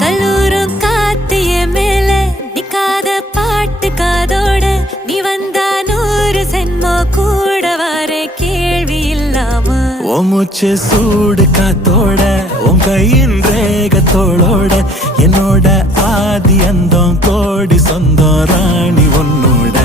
கல்லூரும் காத்திய மேல நிக்காத பாட்டு காதோட நீ வந்தா 100 சென்மோ கூட வர கேள்வி இல்லாம உன் மூச்சு சூடு காத்தோட உன் கையின் ரேகத்தோளோட என்னோட ஆதி அந்தம் கோடி சொந்தம் ராணி உன்னோட